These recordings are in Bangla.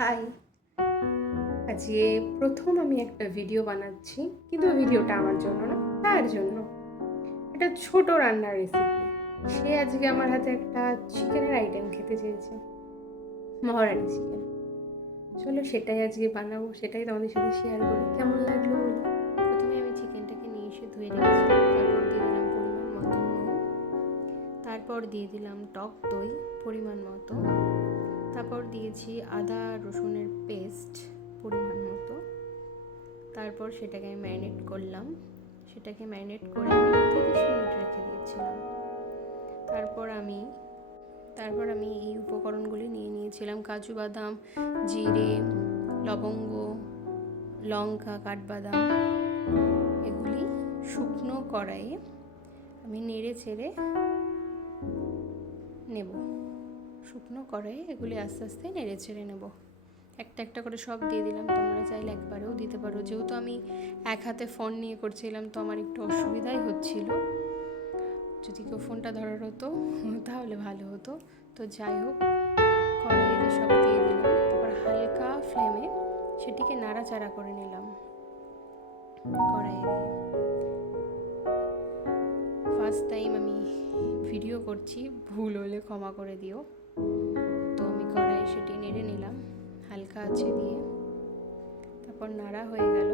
হাই, আজকে প্রথম আমি একটা ভিডিও বানাচ্ছি, কিন্তু ভিডিওটা আমার জন্য না, তার জন্য। এটা ছোট রান্নার রেসিপি। সে আজকে আমার হাতে একটা চিকেনের আইটেম খেতে চেয়েছে, মহারানি চিকেন। চলো সেটাই আজকে বানাবো, সেটাই তোমাদের সাথে শেয়ার করি। কেমন লাগলো বলো। প্রথমে আমি চিকেনটাকে নিয়ে এসে ধুয়ে রেখেছিলাম, তারপর দিয়ে দিলাম পরিমাণ মতো নুন, তারপর দিয়ে দিলাম টক দই পরিমাণ মতো, তারপর দিয়েছি আদা রসুনের পেস্ট পরিমাণ মতো, তারপর সেটাকে আমি ম্যারিনেট করলাম। সেটাকে ম্যারিনেট করে আমি 30 মিনিট রেখে দিয়েছিলাম। তারপর আমি এই উপকরণগুলি নিয়ে নিয়েছিলাম: কাজু বাদাম, জিরে, লবঙ্গ, লঙ্কা, কাঠবাদাম। এগুলি শুকনো কড়াইয়ে আমি নেড়ে চেড়ে নেব। শুকনো কড়াইয়ে এগুলি আস্তে আস্তে নেড়ে চেড়ে নেব। একটা একটা করে সব দিয়ে দিলাম। তোমরা চাইলে একবারেও দিতে পারো। যেহেতু আমি এক হাতে ফোন নিয়ে করছিলাম, তো আমার একটু অসুবিধাই হচ্ছিল। যদি কেউ ফোনটা ধরার হতো তাহলে ভালো হতো। তো যাই হোক, কড়াইতে সব দিয়ে দিলাম। তারপর হালকা ফ্লেমে সেটিকে নাড়াচাড়া করে নিলাম কড়াইয়ে দিয়ে। ফার্স্ট টাইম আমি ভিডিও করছি, ভুল হলে ক্ষমা করে দিও। তো আমি কড়াইয়ে সেটি নেড়ে নিলাম হালকা আঁচে দিয়ে। তারপর নাড়া হয়ে গেল।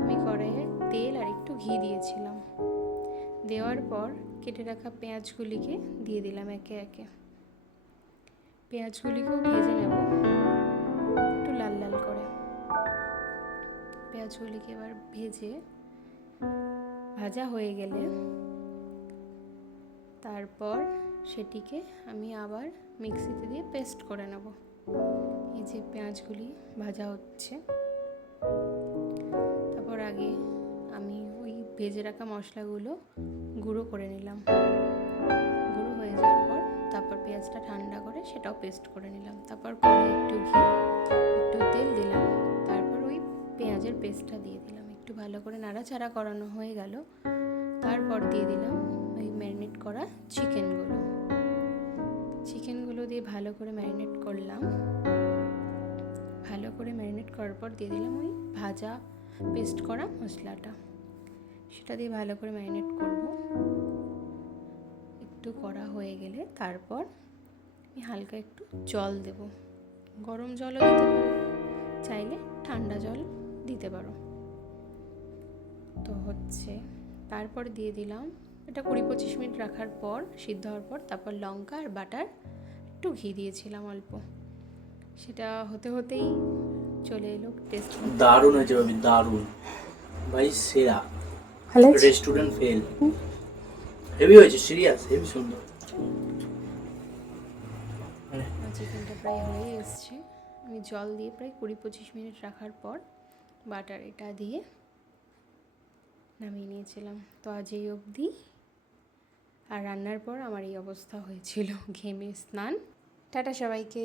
আমি কড়াইয়ে তেল আর একটু ঘি দিয়েছিলাম। দেওয়ার পর কেটে রাখা পেঁয়াজগুলিকে দিয়ে দিলাম একে একে। পেঁয়াজগুলিকেও ভেজে নেব একটু লাল লাল করে। পেঁয়াজগুলিকে এবার ভাজা হয়ে গেলে তারপর সেটিকে আমি আবার মিক্সিতে দিয়ে পেস্ট করে নেব। এই যে পেঁয়াজগুলি ভাজা হচ্ছে, তারপর আগে আমি ওই ভেজে রাখা মশলাগুলো গুঁড়ো করে নিলাম। গুঁড়ো হয়ে যাওয়ার পর তারপর পেঁয়াজটা ঠান্ডা করে সেটাও পেস্ট করে নিলাম। তারপর কড়াইয়ে একটু ঘি, একটু তেল দিলাম। তারপর ওই পেঁয়াজের পেস্টটা দিয়ে দিলাম। একটু ভালো করে নাড়াচাড়া করানো হয়ে গেল। তারপর দিয়ে দিলাম ওই ম্যারিনেট করা চিকেনগুলো দিয়ে ভালো করে ম্যারিনেট করলাম। ভালো করে ম্যারিনেট করার পর দিয়ে দিলাম ওই ভাজা পেস্ট করা মশলাটা। সেটা দিয়ে ভালো করে ম্যারিনেট করব। একটু করা হয়ে গেলে তারপর আমি হালকা একটু জল দেব। গরম জলও দিতে পারো, চাইলে ঠান্ডা জল দিতে পারো। তো তারপর দিয়ে দিলাম এটা 20-25 মিনিট রাখার পর, সিদ্ধ হওয়ার পর, তারপর লঙ্কা আর বাটার, একটু ঘি দিয়েছিলাম অল্প। সেটা হতে হতেই চলে এলো টেস্ট। দারুণ হয়েছে ভাবি, দারুণ ভাই, সেরা। Restaurant fail. হেভি হয়েছে, সিরিয়াস, হেভি সুন্দর। চিকেনটা প্রায় হয়ে এসছে। আমি জল দিয়ে প্রায় 20-25 মিনিট রাখার পর বাটার এটা দিয়ে নামিয়ে নিয়েছিলাম। তো আজ এই অবধি। আর রান্নার পর আমার এই অবস্থা হয়েছিল, ঘেমে স্নান। টাটা সবাইকে।